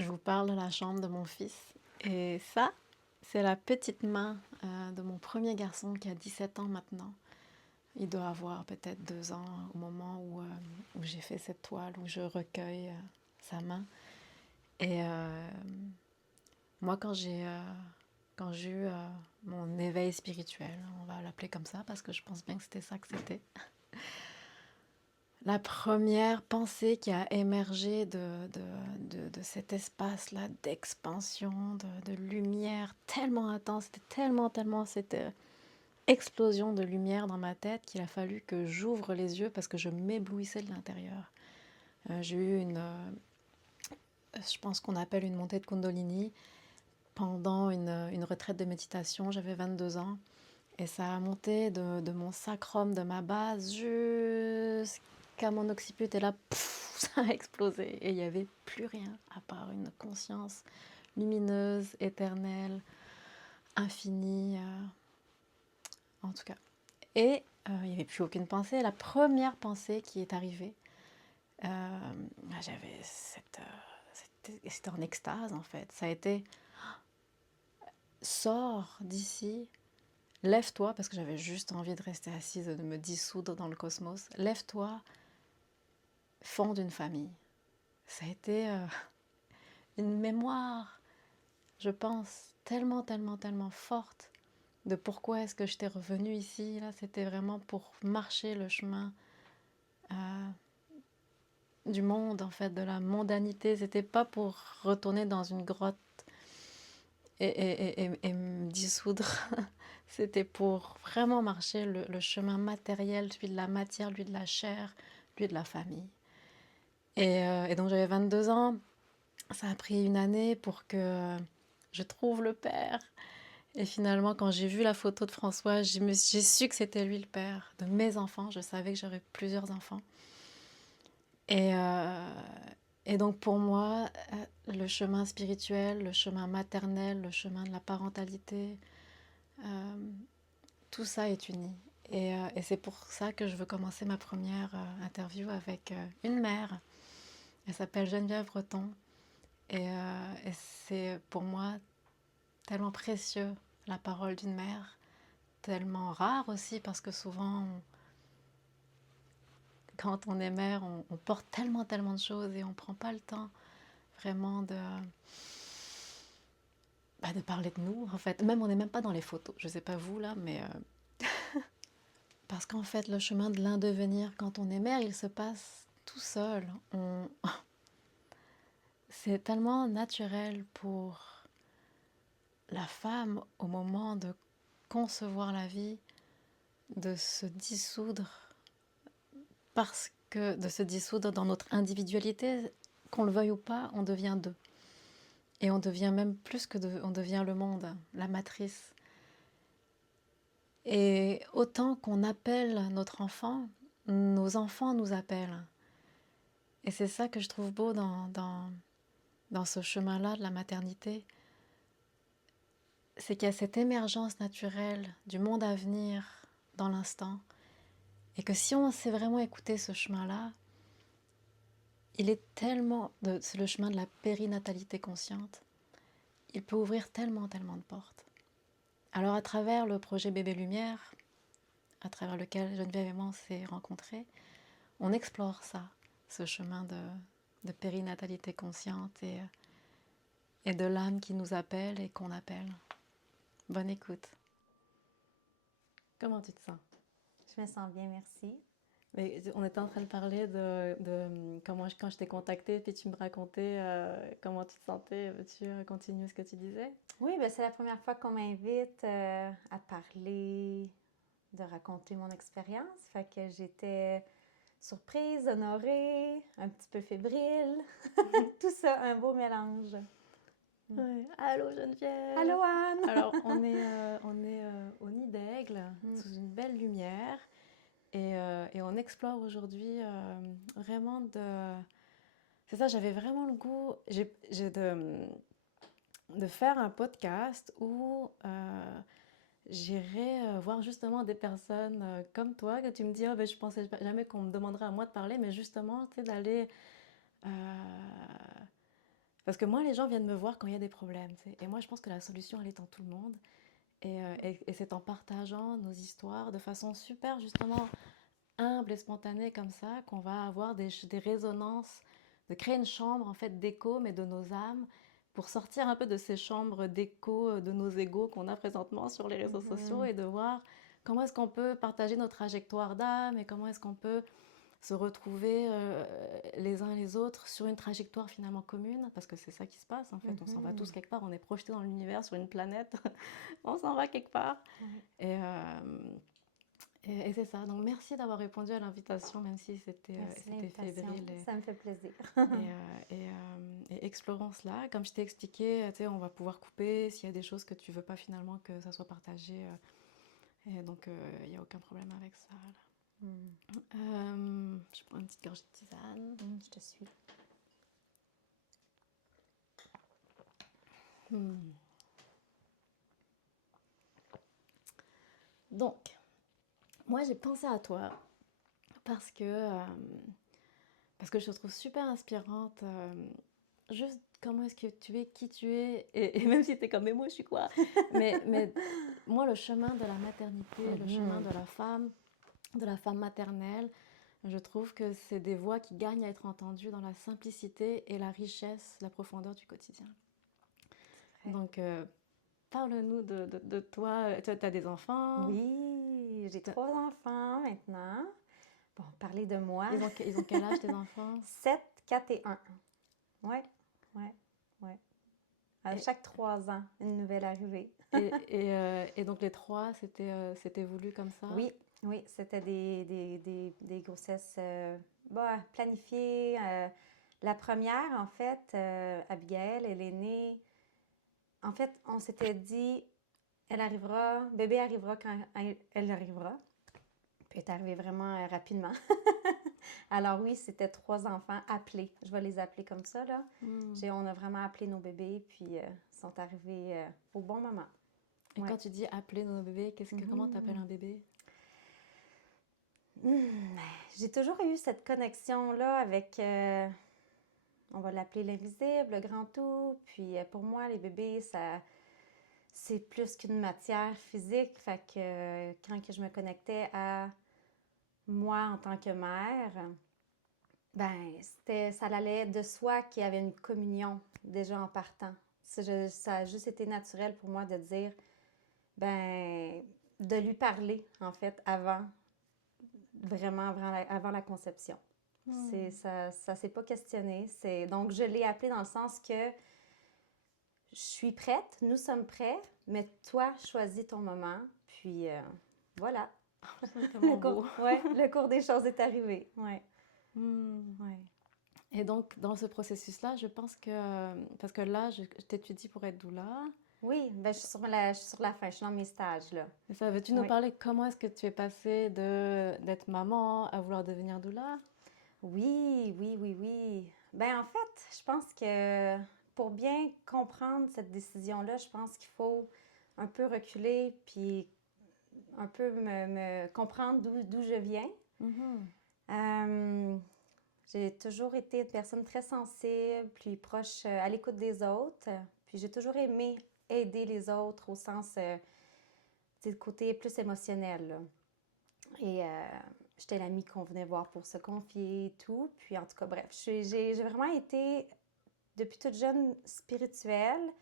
je vous parle de la chambre de mon fils. Et ça, c'est la petite main de mon premier garçon qui a 17 ans maintenant. Il doit avoir peut-être 2 ans au moment où j'ai fait cette toile, où je recueille sa main. Et moi, quand j'ai eu mon éveil spirituel, on va l'appeler comme ça, parce que je pense bien que c'était ça que c'était. La première pensée qui a émergé de cet espace-là d'expansion, de lumière tellement intense, c'était tellement cette explosion de lumière dans ma tête qu'il a fallu que j'ouvre les yeux parce que je m'éblouissais de l'intérieur. J'ai eu je pense qu'on appelle une montée de Kundalini pendant une retraite de méditation. J'avais 22 ans et ça a monté de mon sacrum, de ma base, jusqu'à mon occiput. Et là, pouf, ça a explosé. Et il n'y avait plus rien à part une conscience lumineuse, éternelle, infinie, en tout cas. Et il n'y avait plus aucune pensée. La première pensée qui est arrivée, j'avais c'était en extase en fait. Ça a été sors d'ici, lève-toi, parce que j'avais juste envie de rester assise, de me dissoudre dans le cosmos. Lève-toi, fonde une famille. Ça a été une mémoire, je pense, tellement forte de pourquoi est-ce que j'étais revenue ici. Là, c'était vraiment pour marcher le chemin du monde, en fait, de la mondanité. C'était pas pour retourner dans une grotte et me dissoudre. C'était pour vraiment marcher le chemin matériel, celui de la matière, lui de la chair, lui de la famille. Et donc j'avais 22 ans. Ça a pris une année pour que je trouve le père. Et finalement, quand j'ai vu la photo de François, j'ai su que c'était lui le père de mes enfants. Je savais que j'aurais plusieurs enfants. Et, euh, et donc pour moi, le chemin spirituel, le chemin maternel, le chemin de la parentalité, tout ça est uni. Et c'est pour ça que je veux commencer ma première interview avec une mère. Elle s'appelle Geneviève Breton. Et c'est pour moi tellement précieux, la parole d'une mère, tellement rare aussi, parce que souvent, quand on est mère, on porte tellement de choses et on ne prend pas le temps vraiment de parler de nous, en fait. Même on n'est même pas dans les photos, je ne sais pas vous là, mais parce qu'en fait, le chemin de l'indevenir, quand on est mère, il se passe tout seul. C'est tellement naturel pour la femme au moment de concevoir la vie, de se dissoudre de se dissoudre dans notre individualité, qu'on le veuille ou pas, on devient deux. Et on devient même plus que deux, on devient le monde, la matrice. Et autant qu'on appelle notre enfant, nos enfants nous appellent. Et c'est ça que je trouve beau dans ce chemin-là de la maternité, c'est qu'il y a cette émergence naturelle du monde à venir dans l'instant, et que si on sait vraiment écouter ce chemin-là, c'est le chemin de la périnatalité consciente, il peut ouvrir tellement de portes. Alors à travers le projet Bébé Lumière, à travers lequel Geneviève et moi on s'est rencontrés, on explore ça, ce chemin de périnatalité consciente et de l'âme qui nous appelle et qu'on appelle. Bonne écoute. Comment tu te sens? Je me sens bien, merci. Mais on était en train de parler de comment quand je t'ai contactée, puis tu me racontais comment tu te sentais. Veux-tu continuer ce que tu disais? Oui, ben c'est la première fois qu'on m'invite à parler, de raconter mon expérience. Fait que j'étais surprise, honorée, un petit peu fébrile. Tout ça, un beau mélange. Ouais. Allô Geneviève. Allô, Anne! Alors on est au Nid d'Aigle, sous une belle lumière, et on explore aujourd'hui vraiment de... C'est ça, j'avais vraiment le goût de faire un podcast où j'irai voir justement des personnes comme toi, que tu me dis, oh, ben, je pensais jamais qu'on me demanderait à moi de parler, mais justement, tu sais, d'aller euh, Parce que moi, les gens viennent me voir quand il y a des problèmes, tu sais. Et moi, je pense que la solution, elle est en tout le monde. Et c'est en partageant nos histoires de façon super, justement, humble et spontanée comme ça, qu'on va avoir des résonances, de créer une chambre, en fait, d'écho, mais de nos âmes, pour sortir un peu de ces chambres d'écho de nos égos qu'on a présentement sur les réseaux sociaux Mhm. et de voir comment est-ce qu'on peut partager nos trajectoires d'âme et comment est-ce qu'on peut se retrouver les uns les autres sur une trajectoire finalement commune, parce que c'est ça qui se passe en fait, on s'en va tous Mhm. quelque part, on est projeté dans l'univers sur une planète, on s'en va quelque part. Ouais. Et, euh, et c'est ça, donc merci d'avoir répondu à l'invitation, même si Merci de c'était l'invitation. fébrile. Ça me fait plaisir. Et explorons cela. Comme je t'ai expliqué, tu sais, on va pouvoir couper s'il y a des choses que tu veux pas finalement que ça soit partagé. Et donc, il n'y a aucun problème avec ça. Là. Mm. Je prends une petite gorgée de tisane. Je te suis. Hmm. Donc, moi j'ai pensé à toi parce que, euh, parce que je te trouve super inspirante. Juste comment est-ce que tu es, qui tu es, et même si tu es comme mais moi je suis quoi. Mais moi, le chemin de la maternité, le chemin Mhm. de la femme maternelle, je trouve que c'est des voix qui gagnent à être entendues dans la simplicité et la richesse, la profondeur du quotidien. Ouais. Donc, parle-nous de toi. Tu as des enfants. Oui, j'ai 3 enfants maintenant. Bon, parler de moi. Ils ont quel âge tes enfants? 7, 4 et 1. Ouais, ouais, ouais. À Et, chaque 3 ans, une nouvelle arrivée. et donc les trois, c'était voulu comme ça? Oui, oui, c'était des grossesses bah, planifiées. La première, en fait, Abigail, elle est née. En fait, on s'était dit, elle arrivera, bébé arrivera quand elle arrivera. Puis elle est arrivée vraiment rapidement. Alors oui, c'était 3 enfants appelés. Je vais les appeler comme ça, là. Hmm. On a vraiment appelé nos bébés, puis ils sont arrivés au bon moment. Et Ouais. quand tu dis appeler nos bébés, comment t'appelles Mhm. un bébé? J'ai toujours eu cette connexion-là avec, on va l'appeler l'invisible, le grand tout. Puis pour moi, les bébés, ça, c'est plus qu'une matière physique. Fait que quand que je me connectais à moi en tant que mère, ben, ça allait de soi qu'il y avait une communion déjà en partant. Ça a juste été naturel pour moi de dire, ben, de lui parler, en fait, avant la conception. Hmm. Ça s'est pas questionné. Donc, je l'ai appelé dans le sens que je suis prête, nous sommes prêts, mais toi, choisis ton moment. Puis, voilà. C'est tellement beau. Ouais, le cours des choses est arrivé. Ouais, Hmm. ouais. Et donc, dans ce processus-là, je pense que, parce que là, je t'étudie pour être doula. Oui, ben, je suis sur la fin, je suis dans mes stages, là. Et ça, veux-tu nous Oui. parler comment est-ce que tu es passée d'être maman à vouloir devenir doula? Oui, oui, oui, oui. Ben, en fait, je pense que pour bien comprendre cette décision-là, je pense qu'il faut un peu reculer puis un peu me comprendre d'où je viens. Mhm. Euh, j'ai toujours été une personne très sensible, puis proche, à l'écoute des autres. Puis j'ai toujours aimé aider les autres au sens, tu sais, le côté plus émotionnel, là. Et j'étais l'amie qu'on venait voir pour se confier et tout. Puis en tout cas, bref, j'ai vraiment été, depuis toute jeune, spirituelle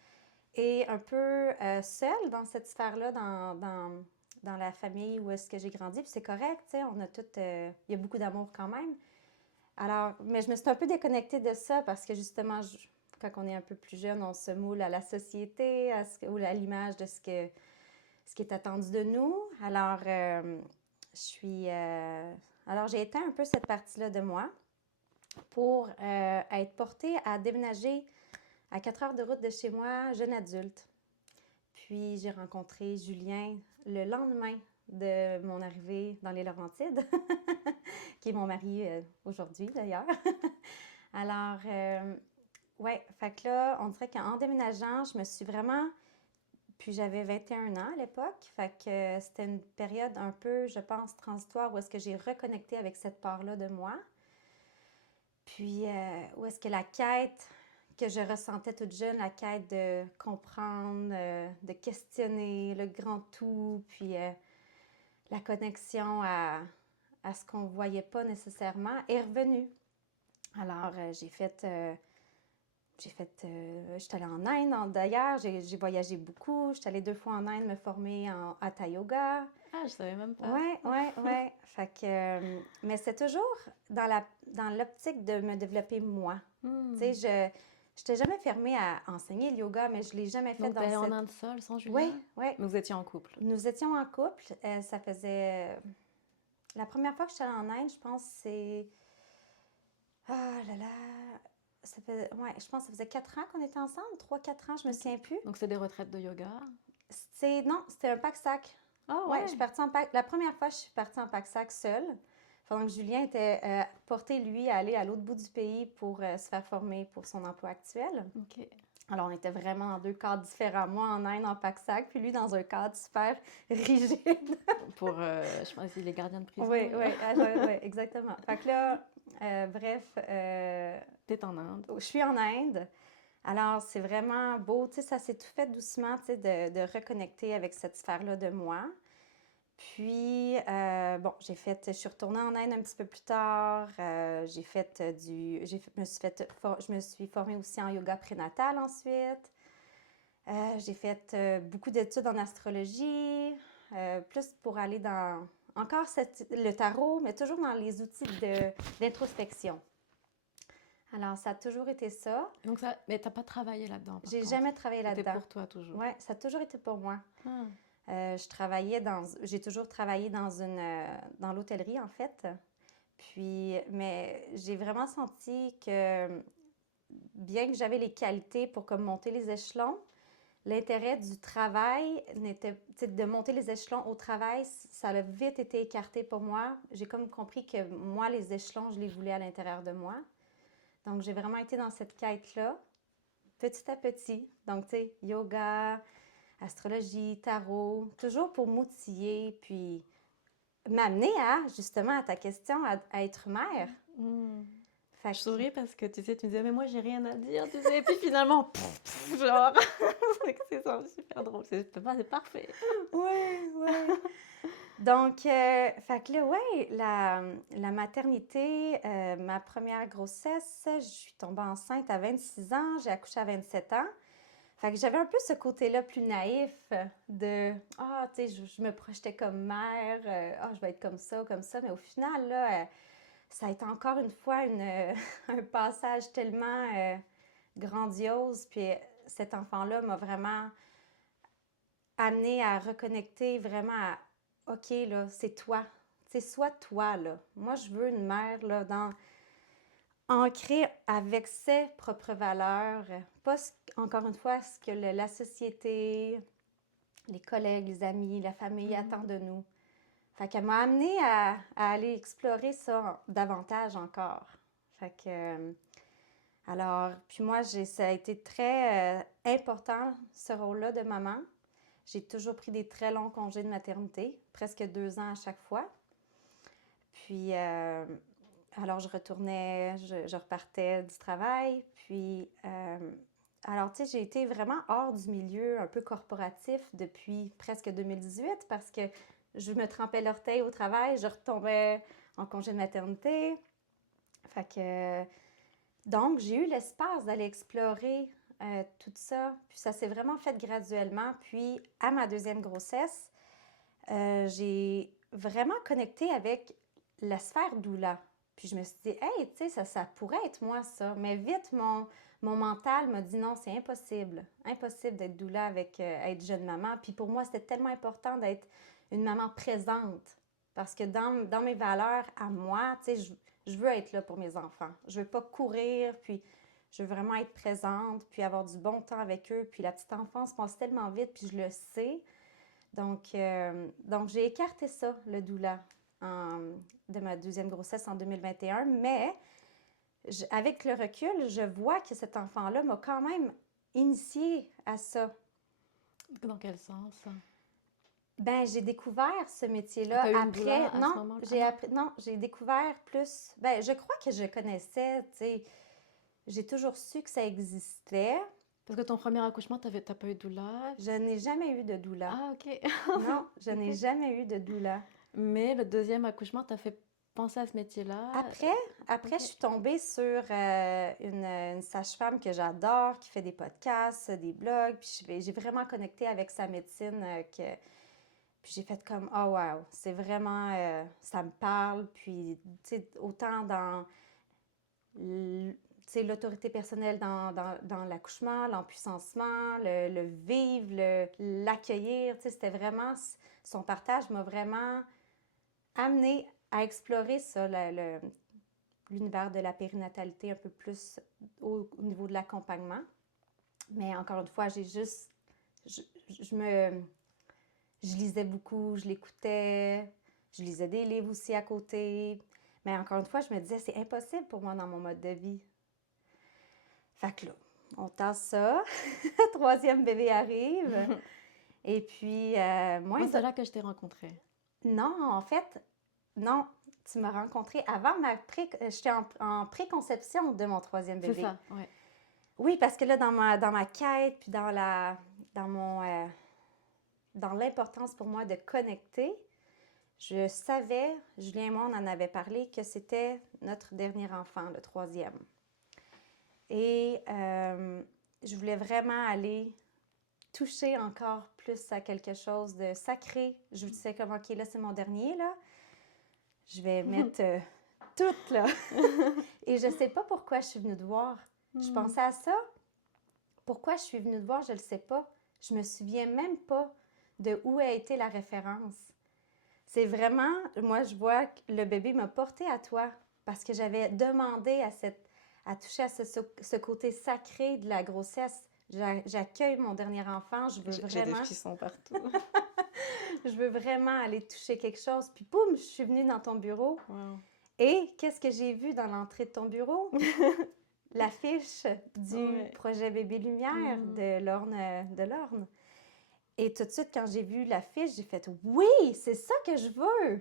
et un peu seule dans cette sphère-là, dans la famille où est-ce que j'ai grandi. Puis c'est correct, tu sais, on a tout, il y a beaucoup d'amour quand même. Alors, mais je me suis un peu déconnectée de ça parce que justement, quand on est un peu plus jeune, on se moule à la société, ou à l'image de ce qui est attendu de nous. Alors, je suis, alors j'ai éteint un peu cette partie-là de moi pour être portée à déménager à 4 heures de route de chez moi, jeune adulte. Puis j'ai rencontré Julien le lendemain de mon arrivée dans les Laurentides, qui est mon mari aujourd'hui d'ailleurs. Alors, ouais, fait que là, on dirait qu'en déménageant, je me suis vraiment. Puis j'avais 21 ans à l'époque, fait que c'était une période un peu, je pense, transitoire où est-ce que j'ai reconnecté avec cette part-là de moi. Puis où est-ce que la quête que je ressentais toute jeune, la quête de comprendre, de questionner le grand tout, puis la connexion à ce qu'on ne voyait pas nécessairement, est revenue. Alors, j'étais allée en Inde d'ailleurs, j'ai voyagé beaucoup, j'étais allée 2 fois en Inde me former en Hatha Yoga. Ah, je savais même pas. Ouais, ouais, ouais. Fait que, mais c'est toujours dans l'optique de me développer moi. Tu sais, je n'étais jamais fermée à enseigner le yoga, mais je ne l'ai jamais fait Donc, dans t'es allée en cette... Inde seule, sans Oui, Julien? oui. Mais vous étiez en couple. Nous étions en couple. Ça faisait... La première fois que je suis allée en Inde, je pense, c'est... Ah là là... Ouais, je pense que ça faisait 4 ans qu'on était ensemble, 3-4 ans, je me Ok. souviens plus. Donc, c'est des retraites de yoga. Non, c'était un pack-sac. Ah Ouais, je ouais. suis partie en pack. La première fois, je suis partie en pack-sac seule, pendant que Julien était porté, lui, à aller à l'autre bout du pays pour se faire former pour son emploi actuel. Ok. Alors, on était vraiment dans 2 cadres différents. Moi en Inde en pack-sac, puis lui dans un cadre super rigide. Pour, je pense, les gardiens de prison. Oui, là. oui, ouais, exactement. Fait que là, bref, T'es en Inde. je suis en Inde. Alors, c'est vraiment beau, tu sais, ça s'est tout fait doucement, tu sais, de reconnecter avec cette sphère-là de moi. Puis, bon, je suis retournée en Inde un petit peu plus tard. Je me suis formée aussi en yoga prénatal ensuite. J'ai fait beaucoup d'études en astrologie, plus pour aller dans encore le tarot, mais toujours dans les outils d'introspection. Alors, ça a toujours été ça. Donc ça, mais t'as pas travaillé là-dedans, par J'ai contre. jamais travaillé C'était là-dedans. pour toi toujours. Ouais, ça a toujours été pour moi. Ah. J'ai toujours travaillé dans l'hôtellerie, en fait. Puis, mais j'ai vraiment senti que, bien que j'avais les qualités pour comme monter les échelons, l'intérêt du travail n'était, tu sais, de monter les échelons au travail, ça a vite été écarté pour moi. J'ai comme compris que moi, les échelons, je les voulais à l'intérieur de moi. Donc, j'ai vraiment été dans cette quête-là, petit à petit. Donc, tu sais, yoga, astrologie, tarot, toujours pour m'outiller, puis m'amener justement, à ta question, à être mère. Hmm. Fait Je que, souris parce que tu sais, tu me disais, mais moi j'ai rien à dire, tu sais, et puis finalement, genre, c'est ça, super drôle, c'est parfait. ouais, ouais. Donc, fait que là, ouais, la maternité, ma première grossesse, je suis tombée enceinte à 26 ans, j'ai accouché à 27 ans. Fait que j'avais un peu ce côté-là plus naïf de ah, tu sais, je me projetais comme mère, ah, je vais être comme ça, mais au final, là, ça a été encore une fois un passage tellement grandiose, puis cet enfant-là m'a vraiment amené à reconnecter vraiment à OK, là, c'est toi. C'est soit toi, là. Moi, je veux une mère, là, ancrée avec ses propres valeurs, pas encore une fois ce que la société, les collègues, les amis, la famille attendent de nous. Fait qu'elle m'a amenée à aller explorer ça davantage encore. Fait que, alors, puis moi, ça a été très important, ce rôle-là de maman. J'ai toujours pris des très longs congés de maternité, presque 2 ans à chaque fois. Puis, alors, je repartais du travail. Puis, alors, tu sais, j'ai été vraiment hors du milieu un peu corporatif depuis presque 2018 parce que je me trempais l'orteil au travail, je retombais en congé de maternité. Fait que, donc, j'ai eu l'espace d'aller explorer tout ça. Puis, ça s'est vraiment fait graduellement. Puis, à ma deuxième grossesse, j'ai vraiment connecté avec la sphère doula. Puis je me suis dit, hey, tu sais, ça pourrait être moi, ça. Mais vite, mon mental m'a dit non, c'est impossible. Impossible d'être doula avec être jeune maman. Puis pour moi, c'était tellement important d'être une maman présente. Parce que dans mes valeurs à moi, tu sais, je veux être là pour mes enfants. Je veux pas courir, puis je veux vraiment être présente, puis avoir du bon temps avec eux. Puis la petite enfance passe tellement vite, puis je le sais. Donc j'ai écarté ça, le doula, de ma deuxième grossesse en 2021. Mais avec le recul, je vois que cet enfant-là m'a quand même initiée à ça. Dans quel sens? Ben, j'ai découvert ce métier-là T'as eu une doula après. à ce moment-là? Non, j'ai découvert plus. Ben, je crois que je connaissais, tu sais. J'ai toujours su que ça existait. Parce que ton premier accouchement, t'as pas eu de doula? Je n'ai jamais eu de doula. Ah, ok. Non, je n'ai Ok. jamais eu de doula. Mais le deuxième accouchement t'a fait penser à ce métier-là? Après, après, Ok. je suis tombée sur une sage-femme que j'adore, qui fait des podcasts, des blogs, puis j'ai vraiment connecté avec sa médecine, puis j'ai fait comme, oh wow, c'est vraiment, ça me parle, puis tu sais, autant dans tu sais, l'autorité personnelle dans l'accouchement, l'empuissancement, le vivre, l'accueillir, tu sais, c'était vraiment, son partage m'a vraiment amené à explorer ça, l'univers de la périnatalité un peu plus au niveau de l'accompagnement. Mais encore une fois, j'ai juste, je, je me, je lisais beaucoup, je l'écoutais, je lisais des livres aussi à côté. Mais encore une fois, je me disais, c'est impossible pour moi dans mon mode de vie. Fait que là, on tasse ça. Troisième bébé arrive. Et puis, Moi, c'est là que je t'ai rencontré. Non, en fait, non. Tu m'as rencontré avant j'étais en préconception de mon troisième C'est bébé. ça, ouais. Oui, parce que là, dans ma quête, puis dans mon, dans l'importance pour moi de connecter, je savais, Julien et moi, on en avait parlé, que c'était notre dernier enfant, le troisième. Et je voulais vraiment aller toucher encore plus à quelque chose de sacré. Je me disais comme, OK, là, c'est mon dernier, là. Je vais mettre tout, là. Et je sais pas pourquoi je suis venue te voir. Je pensais à ça. Pourquoi je suis venue te voir, je le sais pas. Je me souviens même pas de où a été la référence. C'est vraiment, moi, je vois que le bébé m'a porté à toi parce que j'avais demandé à toucher à ce côté sacré de la grossesse. J'accueille mon dernier enfant, je veux J'ai des vraiment, frissons partout. je veux vraiment aller toucher quelque chose. Puis boum, je suis venue dans ton bureau. Wow. Et qu'est-ce que j'ai vu dans l'entrée de ton bureau? L'affiche du Ouais. projet Bébé Lumière de Lorne. Et tout de suite, quand j'ai vu l'affiche, j'ai fait « Oui, c'est ça que je veux!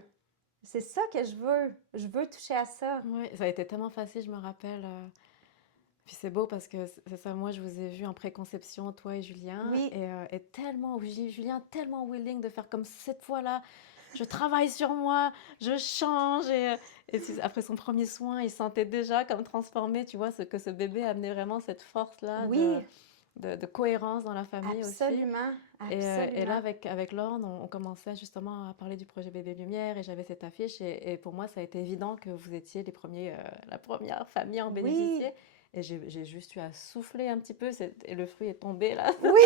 C'est ça que je veux! Je veux toucher à ça! » Ouais, ça a été tellement facile, je me rappelle. Puis c'est beau parce que c'est ça, moi je vous ai vu en préconception, toi et Julien, Oui, et tellement, Julien tellement willing de faire comme cette fois-là, je travaille sur moi, je change, après son premier soin, il sentait déjà comme transformé, tu vois, que ce bébé amenait vraiment cette force-là oui, de cohérence dans la famille aussi. absolument, Et là, absolument. avec Lorne, on commençait justement à parler du projet Bébé Lumière et j'avais cette affiche. Et pour moi, ça a été évident que vous étiez la première famille à en Oui, bénéficier. Et j'ai juste eu à souffler un petit peu et le fruit est tombé là. oui,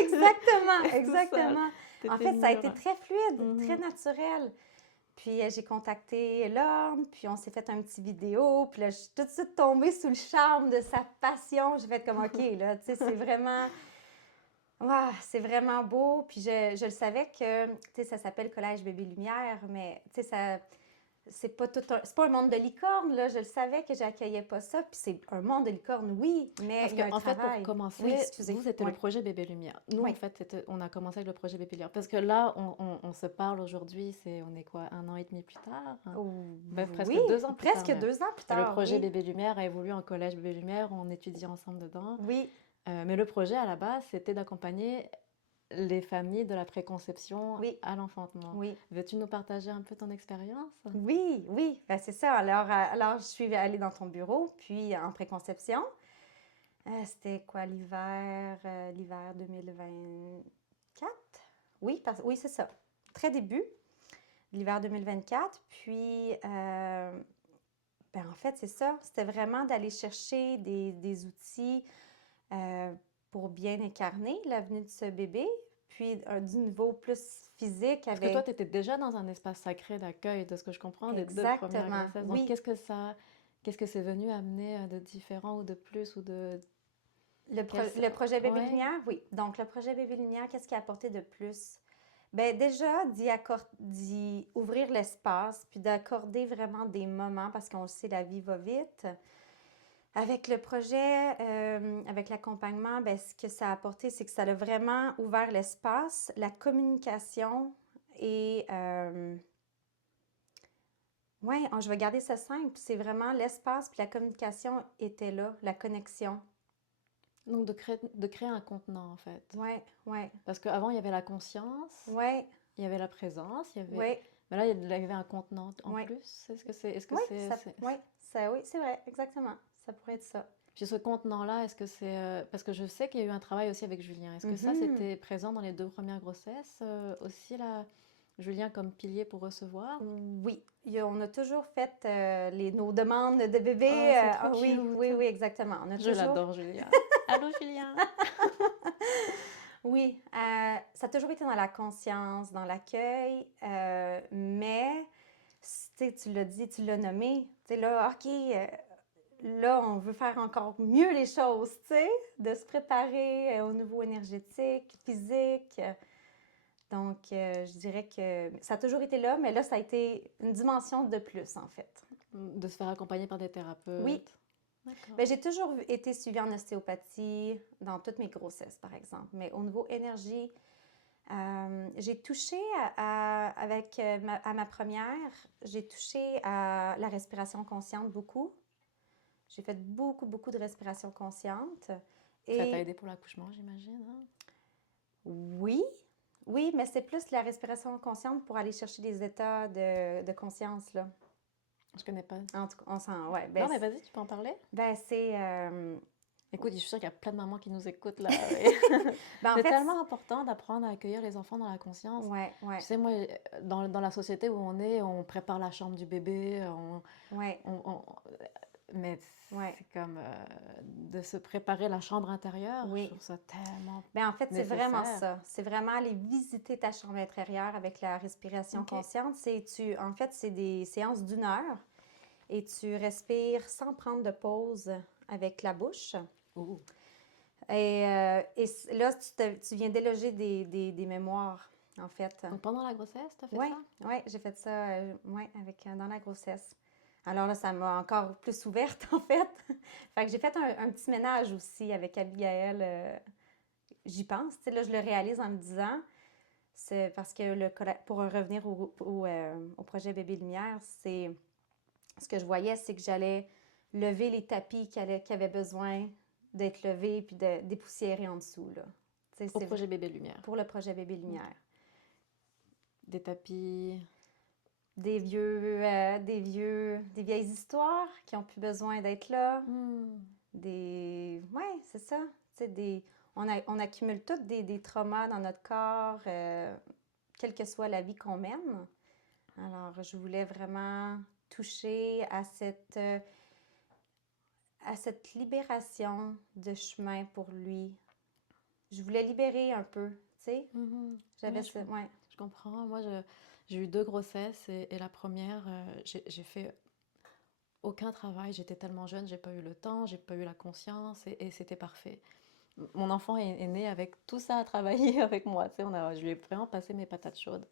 exactement, Tout seul. exactement. En T'étais fait, ça a été mûre. très fluide, très Mhm. naturel. Puis j'ai contacté Lorne, puis on s'est fait un petit vidéo, puis là, je suis tout de suite tombée sous le charme de sa passion. J'ai fait comme, OK, là, tu sais, c'est vraiment, ouah, c'est vraiment beau. Puis je le savais que, tu sais, ça s'appelle Collège Bébé Lumière, mais, tu sais, c'est pas un monde de licorne, là. Je le savais que j'accueillais pas ça. Puis c'est un monde de licorne, oui, mais Parce il que y a un en fait, pour travail. Oui, commencer, excusez. vous, c'était le Oui, projet Bébé Lumière. Nous, en oui. fait, on a commencé avec le projet Bébé Lumière. Parce que là, on se parle aujourd'hui, on est quoi, 1 an et demi plus tard? Ben, Oui, presque 2 ans plus tard presque même. 2 ans plus Le tard, projet oui. Bébé Lumière a évolué en collège Bébé Lumière, on étudie ensemble dedans. Oui, Mais le projet à la base, c'était d'accompagner les familles de la préconception oui, à l'enfantement. oui. Veux-tu nous partager un peu ton expérience? Oui, oui, ben, c'est ça. Alors, je suis allée dans ton bureau, puis en préconception. C'était quoi l'hiver 2024? Oui, oui, c'est ça. Très début, l'hiver 2024. Puis, ben, en fait, c'est ça. C'était vraiment d'aller chercher des outils euh, pour bien incarner l'avenue de ce bébé. Puis, du niveau plus physique Parce que toi, avec tu étais déjà dans un espace sacré d'accueil, de ce que je comprends, des 2 premières exactement, grossesses. Donc, oui. qu'est-ce que c'est venu amener de différent ou de plus ou de... Le projet Bébé Ouais. Lumière, oui. Donc, le projet Bébé Lumière, qu'est-ce qu'il a apporté de plus? Ben déjà, d'y ouvrir l'espace, puis d'accorder vraiment des moments, parce qu'on le sait, la vie va vite. Avec le projet, avec l'accompagnement, ben, ce que ça a apporté, c'est que ça a vraiment ouvert l'espace, la communication et Ouais, je vais garder ça simple. C'est vraiment l'espace puis la communication était là, la connexion. Donc de créer un contenant en fait. Ouais, ouais, Parce qu'avant, il y avait la conscience, ouais, il y avait la présence, il y avait... ouais, Mais là, il y avait un contenant en ouais. plus. Est-ce que Oui, oui, c'est vrai, exactement. Ça pourrait être ça. Puis ce contenant-là, est-ce que c'est... parce que je sais qu'il y a eu un travail aussi avec Julien. Est-ce que ça, Mhm. c'était présent dans les 2 premières grossesses aussi, là, Julien comme pilier pour recevoir? Oui, on a toujours fait nos demandes de Oh, bébé. c'est trop Oui, cute. oui, oui, exactement. On a Je toujours. l'adore, Julien. Allô, Julien? Oui, ça a toujours été dans la conscience, dans l'accueil, mais tu sais, tu l'as dit, tu l'as nommé. Tu sais, là, OK, là, on veut faire encore mieux les choses, tu sais, de se préparer au niveau énergétique, physique. Donc, je dirais que ça a toujours été là, mais là, ça a été une dimension de plus, en fait. De se faire accompagner par des Oui, thérapeutes. D'accord. ben, j'ai toujours été suivie en ostéopathie dans toutes mes grossesses, par exemple. Mais au niveau énergie, j'ai touché à ma première, j'ai touché à la respiration consciente beaucoup. J'ai fait beaucoup, beaucoup de respiration consciente. Ça t'a Et aidé pour l'accouchement, j'imagine, hein? oui, oui, mais c'est plus la respiration consciente pour aller chercher des états de conscience, là. Je connais pas. En tout cas, on sent, ouais, Non, mais vas-y, tu peux en parler. c'est, Écoute, je suis sûre qu'il y a plein de mamans qui nous écoutent là. ben en C'est fait, tellement important d'apprendre à accueillir les enfants dans la conscience. ouais, Tu ouais, sais, moi, dans la société où on est, on prépare la chambre du bébé, ouais, on- mais ouais, c'est comme de se préparer la chambre intérieure. Je oui. trouve ça tellement Ben en fait, c'est vraiment nécessaire. ça. C'est vraiment aller visiter ta chambre intérieure avec la respiration Ok. consciente. En fait, c'est des séances d'1 heure et tu respires sans prendre de pause avec la bouche. Ouh. Là, tu viens déloger des mémoires, en fait. Donc pendant la grossesse, tu as fait Oui, ça? oui, j'ai fait ça ouais, dans la grossesse. Alors là, ça m'a encore plus ouverte, en fait. Fait que j'ai fait un petit ménage aussi avec Abigail. J'y pense, tu sais, là, je le réalise en me disant, c'est parce que pour revenir au projet Bébé Lumière, c'est ce que je voyais, c'est que j'allais lever les tapis qui avaient besoin d'être levés puis de dépoussiérer en dessous, là. Tu sais, Au c'est projet Bébé Lumière. pour le projet Bébé Ok. Lumière. Des tapis. Des vieilles histoires qui ont plus besoin d'être là. Hmm. Ouais, c'est ça. Tu sais, on accumule tous des traumas dans notre corps, quelle que soit la vie qu'on mène. Alors, je voulais vraiment toucher à cette libération de chemin pour lui. Je voulais libérer un peu, tu sais. Mhm. J'avais Ouais, ça, ouais. je comprends. Moi, j'ai eu 2 grossesses et la première, j'ai fait aucun travail. J'étais tellement jeune, j'ai pas eu le temps, j'ai pas eu la conscience et c'était parfait. Mon enfant est né avec tout ça à travailler avec moi. Tu sais, je lui ai vraiment passé mes patates chaudes.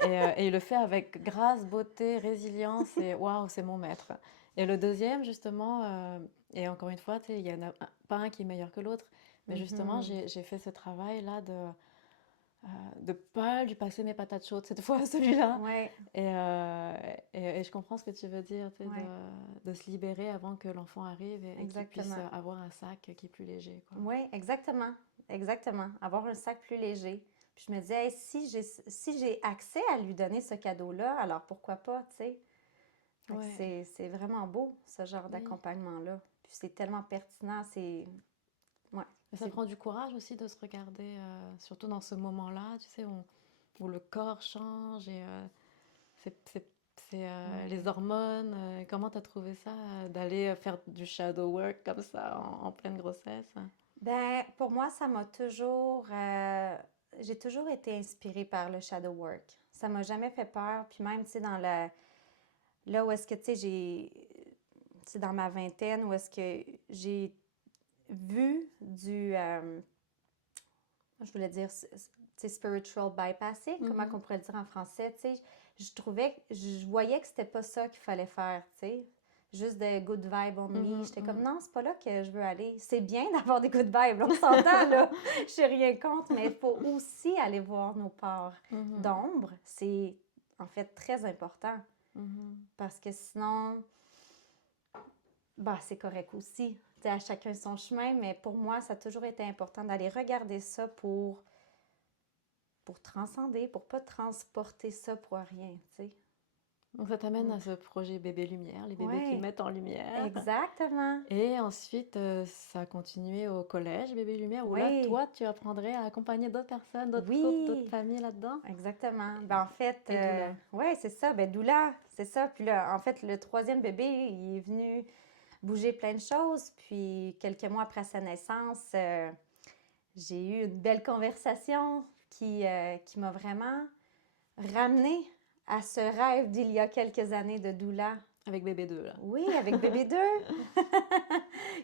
Et il le fait avec grâce, beauté, résilience et waouh, c'est mon maître. Et le deuxième, justement, et encore une fois, tu sais, il y en a pas un qui est meilleur que l'autre, mais justement, Mhm. j'ai fait ce travail-là de pas lui passer mes patates chaudes cette fois, celui-là. Ouais, Et je comprends ce que tu veux dire, tu sais, ouais, de se libérer avant que l'enfant arrive et qu'il puisse exactement. avoir un sac qui est plus léger, quoi. Oui, exactement. Exactement. Avoir un sac plus léger. Puis je me disais, hey, si j'ai accès à lui donner ce cadeau-là, alors pourquoi pas, tu sais? Fait que Ouais, c'est vraiment beau, ce genre oui. d'accompagnement-là. Puis c'est tellement pertinent, ouais, Mais ça c'est... prend du courage aussi de se regarder, surtout dans ce moment-là, tu sais, où le corps change et c'est les Ouais. hormones. Comment t'as trouvé ça, d'aller faire du shadow work comme ça en pleine grossesse? Ben, pour moi, j'ai toujours été inspirée par le shadow work. Ça m'a jamais fait peur. Puis même, tu sais, là où est-ce que, tu sais, c'est dans ma vingtaine, où est-ce que j'ai vu je voulais dire, tu sais, spiritual bypassing, comment Mhm, qu'on pourrait le dire en français, tu sais, je voyais que c'était pas ça qu'il fallait faire, tu sais, juste de good vibe only. mhm, J'étais comme, mhm. non, c'est pas là que je veux aller. C'est bien d'avoir des good vibes, on s'entend, là, je suis rien contre, mais il faut aussi aller voir nos parts Mhm, d'ombre, c'est en fait très important. Mhm. Parce que sinon, bah, c'est correct aussi. Tu sais, à chacun son chemin, mais pour moi, ça a toujours été important d'aller regarder ça pour transcender, pour pas transporter ça pour rien, tu sais. Donc ça t'amène Mm. à ce projet Bébé Lumière, les bébés qui Ouais, mettent en lumière. exactement. Et ensuite, ça a continué au collège Bébé Lumière, où là, Oui, toi, tu apprendrais à accompagner d'autres personnes, d'autres couples, d'autres oui, familles là-dedans. exactement. Ben, en fait, Et d'où là? ouais, c'est ça. Ben, doula, c'est ça. Puis là, en fait, le troisième bébé, il est venu bouger plein de choses. Puis quelques mois après sa naissance, j'ai eu une belle conversation qui m'a vraiment ramenée à ce rêve d'il y a quelques années de doula. Avec bébé 2 là. Oui, avec bébé 2,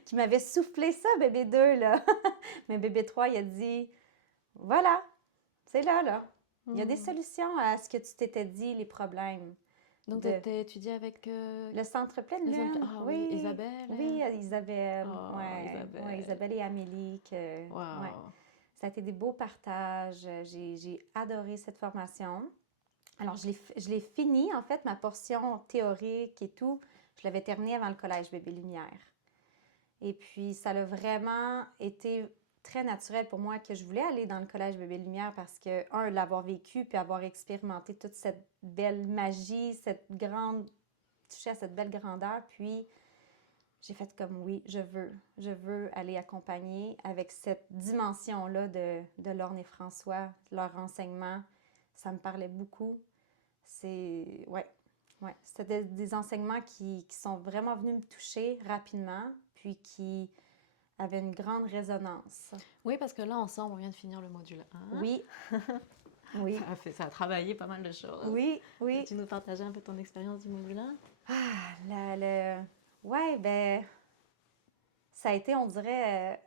qui m'avait soufflé ça, bébé 2 là. Mais bébé 3, il a dit, voilà, c'est là, là. Il y a des Hmm. solutions à ce que tu t'étais dit, les problèmes. Donc, tu De étais étudié avec le centre pleine les hommes. lune, Ah oui, oui, Isabelle. oui, Isabelle, Oh, ouais, ouais, Isabelle. Isabelle et Amélie, ouais. Waouh. Ça a été des beaux partages. J'ai adoré cette formation. Alors, je l'ai fini, en fait, ma portion théorique et tout. Je l'avais terminée avant le collège Bébé Lumière. Et puis, ça a vraiment été très naturel pour moi que je voulais aller dans le collège Bébé Lumière parce que, un, l'avoir vécu, puis avoir expérimenté toute cette belle magie, toucher à cette belle grandeur, puis j'ai fait comme oui, je veux aller accompagner avec cette dimension-là de Lorne et François, leur enseignement. Ça me parlait beaucoup. Ouais, ouais. C'était des enseignements qui sont vraiment venus me toucher rapidement, puis qui avaient une grande résonance. Oui, parce que là, ensemble, on vient de finir le module 1. Oui, oui, Ça a travaillé pas mal de choses. oui, oui. Peux-tu nous partager un peu ton expérience du module 1? Ah, ouais, ben, ça a été, on dirait,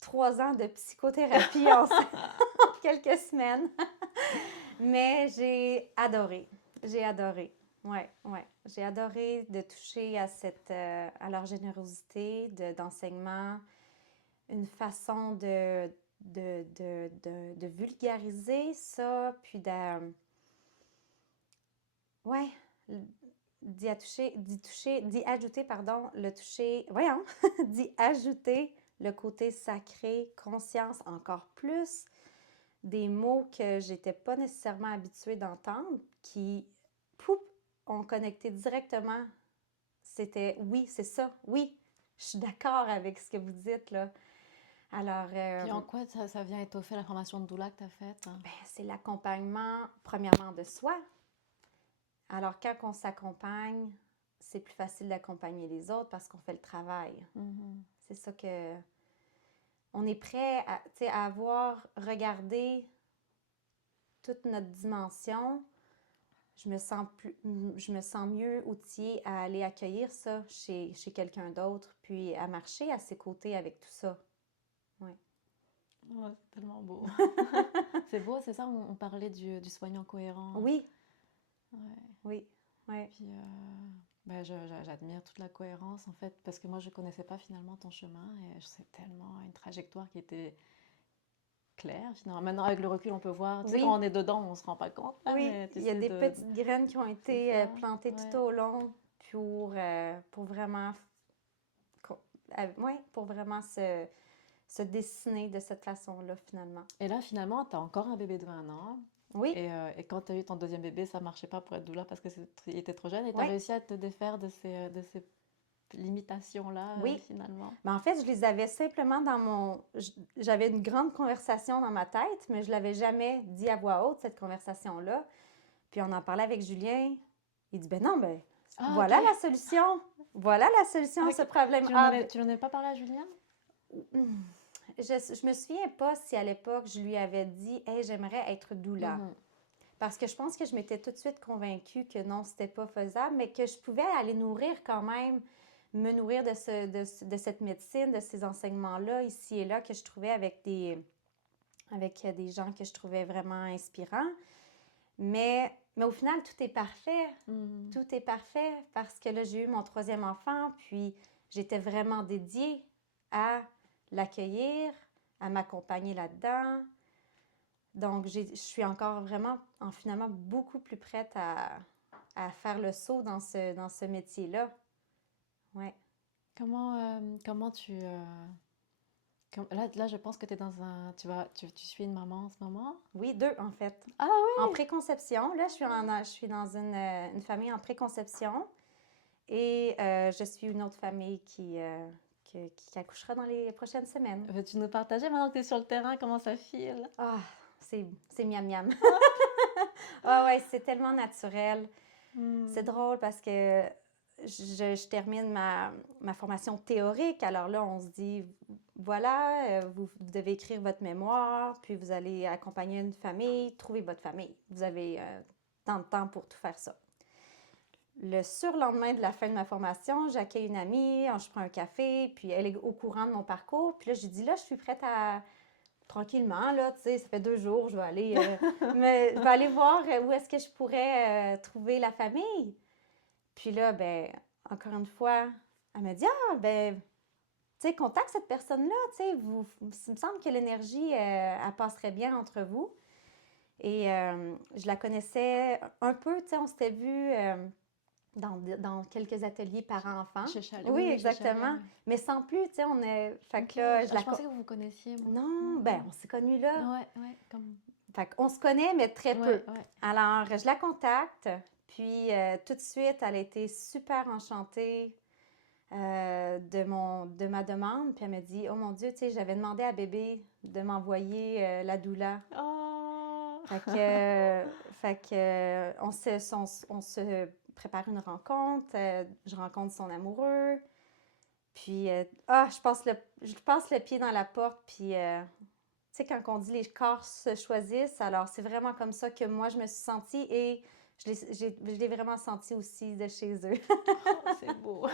3 ans de psychothérapie en quelques semaines. Mais j'ai adoré. J'ai adoré. Ouais, ouais. J'ai adoré de toucher à leur générosité d'enseignement, une façon de vulgariser ça, puis ouais, d'y ajouter, pardon, le toucher, voyons, d'y ajouter le côté sacré, conscience encore plus, des mots que j'étais pas nécessairement habituée d'entendre, qui, poup, ont connecté directement. C'était, oui, c'est ça, oui, je suis d'accord avec ce que vous dites, là. Alors, Puis en quoi ça vient étoffer la formation de doula que tu as faite? ben, c'est l'accompagnement, premièrement, de soi. Alors, quand on s'accompagne, c'est plus facile d'accompagner les autres parce qu'on fait le travail. Mhm. C'est ça que... On est prêt à avoir regardé toute notre dimension. Je me sens mieux outillée à aller accueillir ça chez quelqu'un d'autre, puis à marcher à ses côtés avec tout ça. Ouais. Ouais, c'est tellement beau. C'est beau, c'est ça, on parlait du soignant cohérent. Oui, Ouais. oui, oui. Puis ben, j'admire toute la cohérence en fait, parce que moi je connaissais pas finalement ton chemin et c'est tellement une trajectoire qui était claire finalement. Maintenant avec le recul on peut voir, tu sais quand Oui, on est dedans on se rend pas compte là, oui. mais tu Il y a sais des petites graines qui ont c'est été ça, plantées tout ouais. au long pour vraiment, ouais, pour vraiment se dessiner de cette façon-là, finalement. Et là finalement tu as encore un bébé de 20 ans. Oui, Et quand tu as eu ton deuxième bébé, ça marchait pas pour être doula parce qu'il était trop jeune et tu as oui, réussi à te défaire de ces limitations-là oui. finalement. Mais en fait, je les avais simplement j'avais une grande conversation dans ma tête, mais je l'avais jamais dit à voix haute, cette conversation-là. Puis on en parlait avec Julien. Il dit, ben non, ben Ah ok, voilà la solution. Voilà la solution à ce ok. problème. Tu n'en avais pas parlé à Julien? Hmm. Je me souviens pas si à l'époque je lui avais dit, hey, j'aimerais être doula. Mhm. Parce que je pense que je m'étais tout de suite convaincue que non, c'était pas faisable, mais que je pouvais aller nourrir quand même, me nourrir de cette médecine, de ces enseignements-là, ici et là, que je trouvais avec des gens que je trouvais vraiment inspirants. Mais au final, tout est parfait. Mhm. Tout est parfait parce que là, j'ai eu mon troisième enfant, puis j'étais vraiment dédiée à l'accueillir, à m'accompagner là-dedans. Donc, je suis encore vraiment, finalement, beaucoup plus prête à faire le saut dans ce métier-là. Ouais. Comment là, je pense que tu es dans un... Tu suis une maman en ce moment? Oui, deux en fait. Ah En oui! préconception, là, je suis dans une famille en préconception et je suis une autre famille qui accouchera dans les prochaines semaines. Veux-tu nous partager maintenant que tu es sur le terrain, comment ça file? Ah, c'est miam miam. Ah ouais, c'est tellement naturel. C'est Hmm. drôle parce que je termine ma formation théorique. Alors là, on se dit, voilà, vous devez écrire votre mémoire, puis vous allez accompagner une famille, trouver votre famille. Vous avez tant de temps pour tout faire ça. Le surlendemain de la fin de ma formation, j'accueille une amie, je prends un café, puis elle est au courant de mon parcours. Puis là, je dis, là, je suis prête à tranquillement, là, tu sais, ça fait 2 jours, je vais aller voir où est-ce que je pourrais trouver la famille. Puis là, ben, encore une fois, elle me dit, ah, ben, tu sais, contacte cette personne-là, tu sais, il me semble que l'énergie, elle passerait bien entre vous. Et je la connaissais un peu, tu sais, on s'était vu dans quelques ateliers parents-enfants. Chez Chalet. Oui, Oui, chez Chalet, exactement. oui. Mais sans plus, tu sais, on est. Fait Ok, que là, je je la. pensais que vous vous connaissiez, moi. Non, ben, Hmm. on s'est connus là. Ouais, ouais, comme... Fait qu'on se connaît, mais très peu. Ouais, ouais. Alors, je la contacte, puis tout de suite, elle a été super enchantée de ma demande. Puis elle me dit, oh mon Dieu, tu sais, j'avais demandé à bébé de m'envoyer la doula. Oh! On se prépare une rencontre. Je rencontre son amoureux. Puis, je passe le pied dans la porte. Puis, tu sais, quand on dit les corps se choisissent, alors c'est vraiment comme ça que moi, je me suis sentie et je l'ai vraiment senti aussi de chez eux. Oh, c'est beau.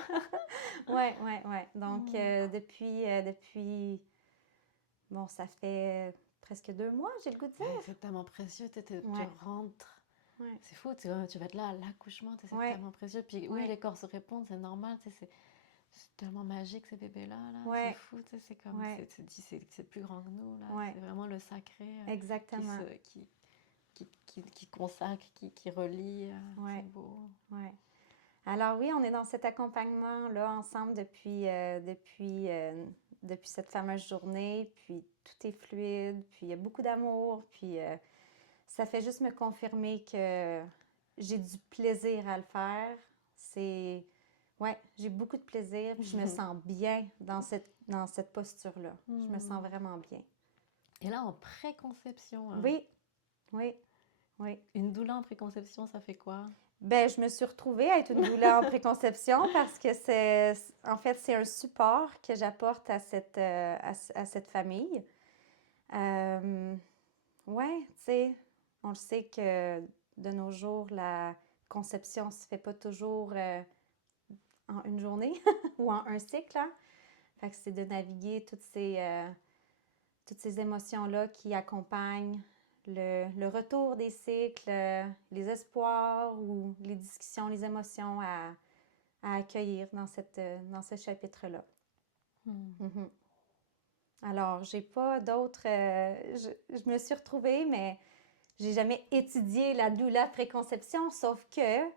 Ouais, ouais, ouais. Donc, Hmm. bon, ça fait presque 2 mois, j'ai le goût de Mais dire. c'est tellement précieux, tu Ouais, rentres. ouais, C'est fou, tu vas être là à l'accouchement, c'est ouais, tellement précieux. Puis oui, ouais, les corps se répondent, c'est normal, c'est tellement magique ces bébés-là, là. C'est ouais, fou, c'est comme, ouais, tu te dis, c'est plus grand que nous, là. ouais, C'est vraiment le sacré qui exactement. se, qui consacre, qui relie. Ouais, C'est beau. ouais. Alors oui, on est dans cet accompagnement-là ensemble depuis cette fameuse journée, puis tout est fluide, puis il y a beaucoup d'amour, puis ça fait juste me confirmer que j'ai du plaisir à le faire. C'est... Ouais, j'ai beaucoup de plaisir, puis je me sens bien dans cette posture-là. Je me sens Hmm. vraiment bien. Et là, en préconception, hein. Oui, oui, oui. Une doula en préconception, ça fait quoi? Ben, je me suis retrouvée à être une doula en préconception parce que en fait, c'est un support que j'apporte à cette famille. Euh, ouais, tu sais, on le sait que de nos jours, la conception se fait pas toujours en une journée ou en un cycle, hein. Fait que c'est de naviguer toutes ces émotions-là qui accompagnent le retour des cycles, les espoirs ou les discussions, les émotions à accueillir dans ce chapitre-là. Hmm. Mhm. Alors, j'ai pas d'autres. Je me suis retrouvée, mais j'ai jamais étudié la doula préconception, sauf que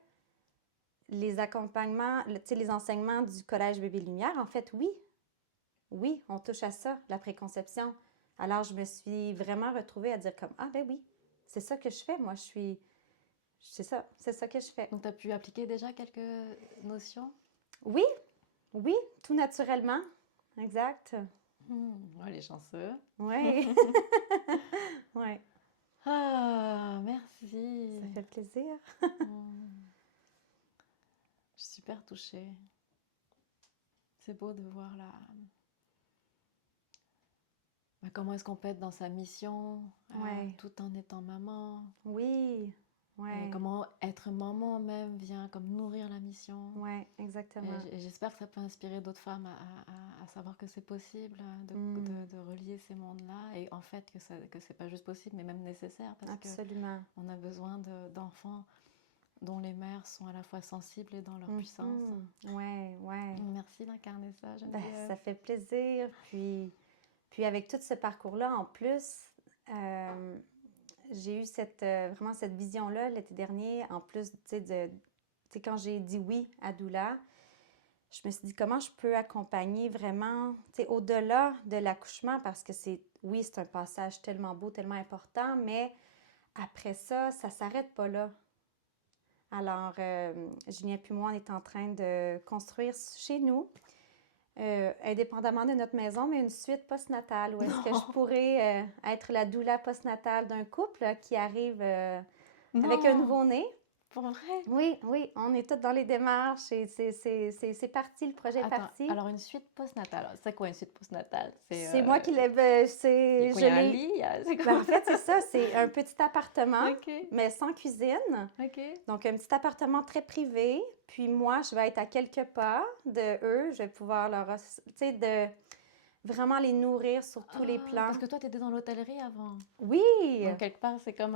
les accompagnements, tu sais, les enseignements du Collège Bébé Lumière, en fait, oui, oui, on touche à ça, la préconception. Alors, je me suis vraiment retrouvée à dire comme, ah ben oui, c'est ça que je fais, moi, c'est ça que je fais. Donc, tu as pu appliquer déjà quelques notions? Oui, oui, tout naturellement, exact. Ouais, les chanceux. Oui, oui, Ah, ça merci. fait plaisir. Hmm. Je suis super touchée. C'est beau de voir là. Bah, comment est-ce qu'on peut être dans sa mission Ouais, tout en étant maman? oui, Et ouais, comment être maman même vient comme nourrir la mission. ouais, exactement. Et j'espère que ça peut inspirer d'autres femmes à savoir que c'est possible Hmm, de relier ces mondes-là. Et en fait, que c'est pas juste possible, mais même nécessaire parce que absolument. on a besoin d'enfants dont les mères sont à la fois sensibles et dans leur puissance. Mhm, ouais, ouais. Merci d'incarner ça, Ben, Geneviève. ça fait plaisir. Puis avec tout ce parcours-là, en plus, j'ai eu vraiment cette vision-là l'été dernier, en plus, tu sais, tu sais, quand j'ai dit oui à doula, je me suis dit comment je peux accompagner vraiment, tu sais, au-delà de l'accouchement, parce que oui, c'est un passage tellement beau, tellement important, mais après ça, ça s'arrête pas là. Alors, Julien puis moi, on est en train de construire chez nous, indépendamment de notre maison, mais une suite postnatale où est-ce que je Non, pourrais être la doula postnatale d'un couple qui arrive avec un non, nouveau-né. pour vrai? Oui, oui, on est tous dans les démarches et c'est parti, le projet est Attends, parti. alors une suite postnatale, c'est quoi une suite postnatale? C'est moi qui l'ai, Il y a c'est, quoi, je il y a un l'ai, lit? C'est ben, quoi? en fait, c'est ça, c'est un petit appartement, Ok, mais sans cuisine. ok. Donc, un petit appartement très privé. Puis moi, je vais être à quelques pas de eux. Je vais pouvoir tu sais, de vraiment les nourrir sur tous les Ah, plans. parce que toi, tu étais dans l'hôtellerie avant. Oui! Donc, quelque part, c'est comme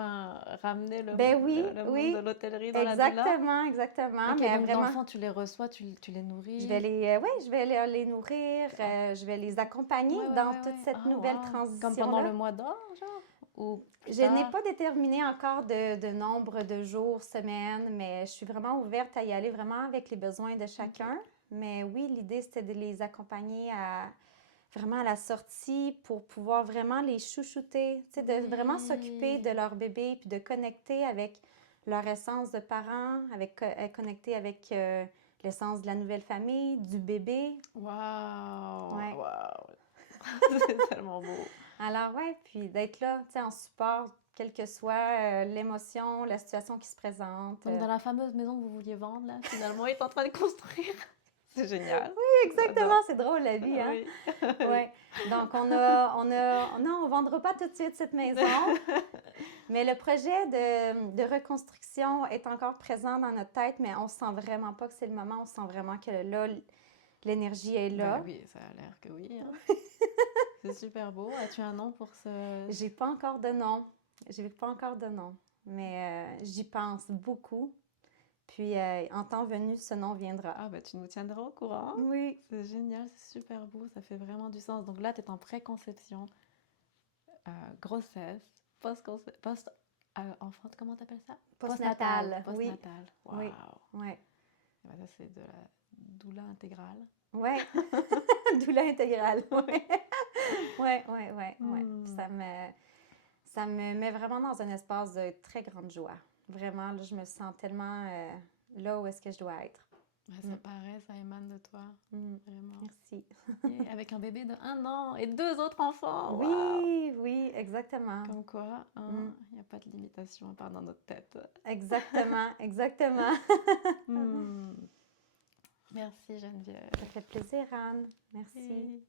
ramener Ben oui, le monde de oui, l'hôtellerie dans la doula. exactement, exactement. Ok, Mais donc vraiment, d'enfants, tu les reçois, tu les je vais nourris. ouais, je vais les nourrir, Oh, je vais les accompagner ouais, ouais, dans ouais, toute ouais. cette Ah, nouvelle waouh. Comme pendant transition-là. le mois d'or, genre? Ou plus Je n'ai tard? pas déterminé encore de nombre de jours, semaines, mais je suis vraiment ouverte à y aller vraiment avec les besoins de Ok. chacun. Mais oui, l'idée, c'était de les accompagner vraiment à la sortie pour pouvoir vraiment les chouchouter, tu sais, de vraiment s'occuper de Oui. leur bébé puis de connecter avec leur essence de parents, connecter avec l'essence de la nouvelle famille, du bébé. Waouh, Ouais. waouh. C'est tellement beau. Alors, ouais, puis d'être là, tu sais, en support, quelle que soit l'émotion, la situation qui se présente. Donc, dans la fameuse maison que vous vouliez vendre, là, finalement, il est en train de construire. C'est génial. Exactement, J'adore. c'est drôle la vie, hein? Oui. Ouais. Donc, non, on vendra pas tout de suite cette maison, mais le projet de reconstruction est encore présent dans notre tête, mais on sent vraiment pas que c'est le moment, on sent vraiment que là, l'énergie est Ben là. oui, ça a l'air que oui, hein. C'est super beau. As-tu un nom pour ce... J'ai pas encore de nom. J'ai pas encore de nom, mais j'y pense beaucoup. Puis, en temps venu, ce nom viendra. Ah, bah tu nous tiendras au courant. Oui, C'est génial, c'est super beau, ça fait vraiment du sens. Donc là, tu es en préconception, grossesse, enfant, comment t'appelles ça? Postnatal. postnatal, oui, Postnatal. Waouh. oui, ouais, Eh ben, ça, c'est de la doula intégrale. ouais. Doula intégrale, Oui. ouais. Ouais, ouais, ouais, ouais. Puis Hmm. ça me met vraiment dans un espace de très grande joie. Vraiment, là, je me sens tellement là où est-ce que je dois être. Ouais, Mm, ça paraît, ça émane de toi, mm. vraiment. Merci. Yeah, avec un bébé de 1 an et 2 autres enfants, waouh! Oui, oui, exactement. Comme quoi, Mm. il n'y a pas de limitation à part dans notre tête. Exactement, exactement. Hmm. Merci Geneviève. Ça fait plaisir, Anne. Merci. Et